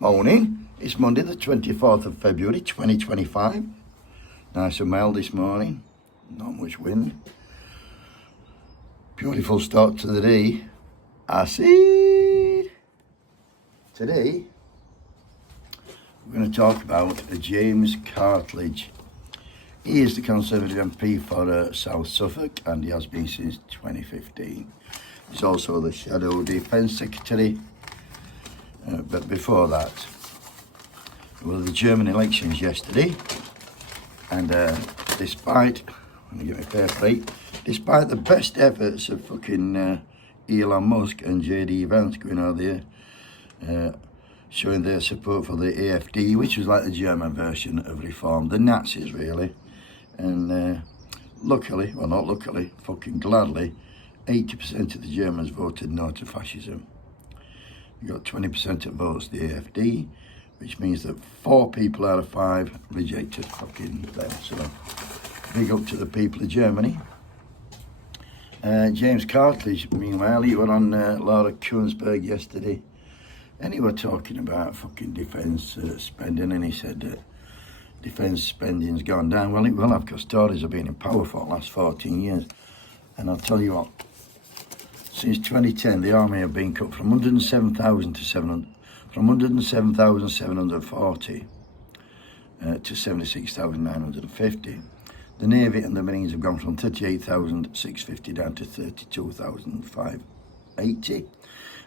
Morning. It's Monday the 24th of February 2025. Nice and mild this morning. Not much wind. Beautiful start to the day. I see. Today we're going to talk about James Cartlidge. He is the Conservative MP for South Suffolk and he has been since 2015. He's also the Shadow Defence Secretary. But before that, there were the German elections yesterday, and despite the best efforts of fucking Elon Musk and JD Vance going out there, showing their support for the AfD, which was like the German version of Reform, the Nazis really, and luckily, well not luckily, fucking gladly, 80% of the Germans voted no to fascism. You got 20% of votes the AfD, which means that 4 people out of 5 rejected fucking them. So big up to the people of Germany. James Cartlidge, meanwhile, he were on Laura Kuenssberg yesterday, and he were talking about fucking defence spending, and he said that defence spending's gone down. Well, it will have, because Tories have been in power for the last 14 years. And I'll tell you what, since 2010, the army have been cut from 107,740 to 76,950. The Navy and the Marines have gone from 38,650 down to 32,580.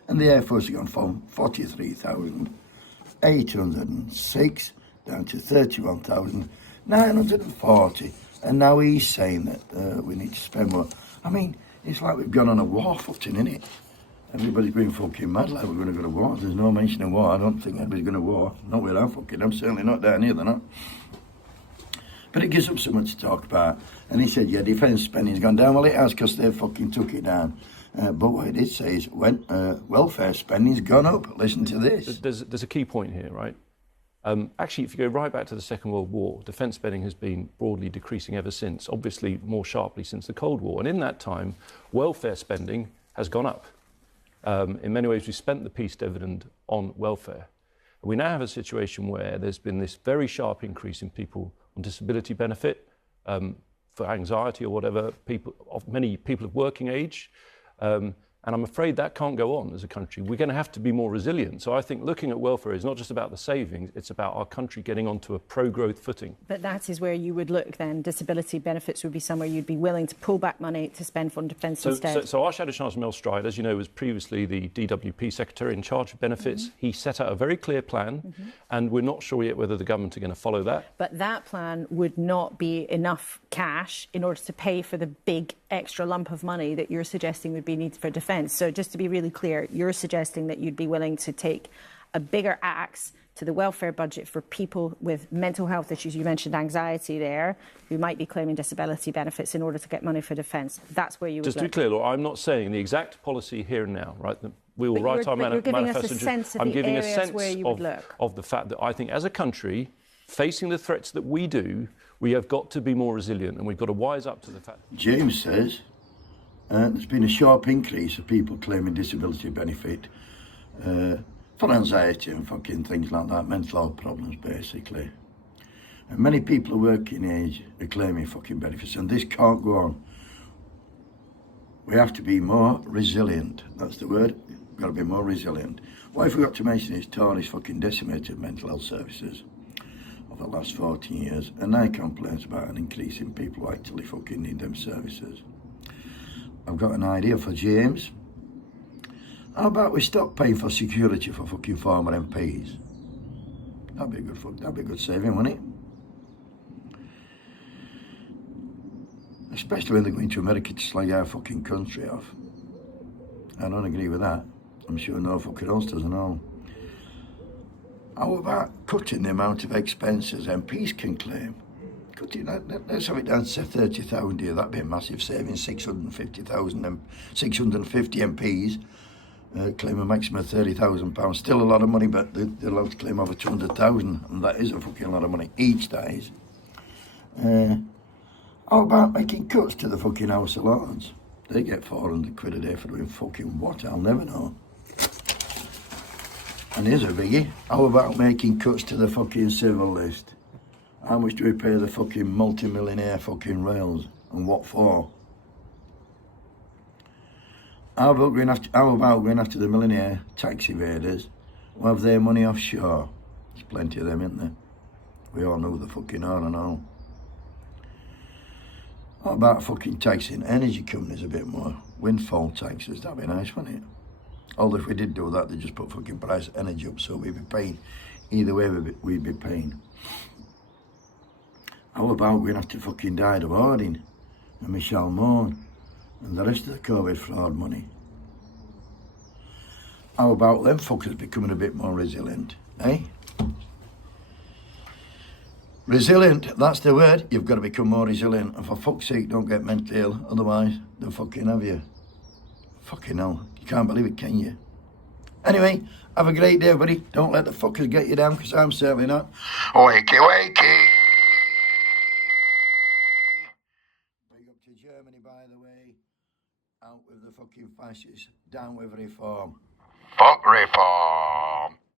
And the Air Force have gone from 43,806 down to 31,940. And now he's saying that we need to spend more. I mean, it's like we've gone on a war footing, innit? Everybody's been fucking mad like we're going to go to war. There's no mention of war. I don't think anybody's going to war. Not where I'm fucking. I'm certainly not down here, they're not. But it gives them something to talk about. And he said, yeah, defence spending's gone down. Well, it has, because they fucking took it down. But what he did say is, when welfare spending's gone up. Listen to this. There's a key point here, right? Actually, if you go right back to the Second World War, defence spending has been broadly decreasing ever since, obviously more sharply since the Cold War. And in that time, welfare spending has gone up. In many ways, we spent the peace dividend on welfare. We now have a situation where there's been this very sharp increase in people on disability benefit, for anxiety or whatever, many people of working age. And I'm afraid that can't go on as a country. We're going to have to be more resilient. So I think looking at welfare is not just about the savings, it's about our country getting onto a pro-growth footing. But that is where you would look then. Disability benefits would be somewhere you'd be willing to pull back money to spend on defence instead. So our Shadow Chancellor Mel Stride, as you know, was previously the DWP Secretary in charge of benefits. Mm-hmm. He set out a very clear plan, and we're not sure yet whether the government are going to follow that. But that plan would not be enough cash in order to pay for the big extra lump of money that you're suggesting would be needed for defence. So just to be really clear, you're suggesting that you'd be willing to take a bigger axe to the welfare budget for people with mental health issues. You mentioned anxiety there, who might be claiming disability benefits in order to get money for defence. That's where you would Just to be clear, Laura, I'm not saying the exact policy here and now, right? We will write our manifesto. I'm giving a sense of the fact that I think as a country, facing the threats that we do, we have got to be more resilient, and we've got to wise up to the fact. James says there's been a sharp increase of people claiming disability benefit for anxiety and fucking things like that, mental health problems basically. And many people of working age are claiming fucking benefits, and this can't go on. We have to be more resilient. That's the word. We've got to be more resilient. What I forgot to mention is Tories fucking decimated mental health services over the last 14 years, and now complaints about an increase in people who actually fucking need them services. I've got an idea for James. How about we stop paying for security for fucking former MPs? That'd be a good saving, wouldn't it? Especially when they're going to America to slag our fucking country off. I don't agree with that. I'm sure no fucking else does and all. How about cutting the amount of expenses MPs can claim? Let's have it down to 30,000 a year. That'd be a massive saving. 650 MPs claim a maximum of £30,000. Still a lot of money, but they're allowed to claim over 200,000, and that is a fucking lot of money each. That is. How about making cuts to the fucking House of Lords? They get 400 quid a day for doing fucking what? I'll never know. And here's a biggie. How about making cuts to the fucking civil list? How much do we pay the fucking multi-millionaire fucking rails? And what for? How about going after the millionaire tax evaders who have their money offshore? There's plenty of them, isn't there? We all know who the fucking are and all. What about fucking taxing energy companies a bit more? Windfall taxes, that'd be nice, wouldn't it? Although if we did do that, they'd just put fucking price of energy up, so we'd be paying. Either way, we'd be paying. How about going after fucking Died of Harding and Michelle Moore and the rest of the COVID fraud money? How about them fuckers becoming a bit more resilient, eh? Resilient, that's the word. You've got to become more resilient. And for fuck's sake, don't get mentally ill. Otherwise, they'll fucking have you. Fucking hell. You can't believe it, can you? Anyway, have a great day, everybody. Don't let the fuckers get you down, because I'm certainly not. Wakey, wakey. Big up to Germany, by the way. Out with the fucking fascists. Down with reform. Fuck reform.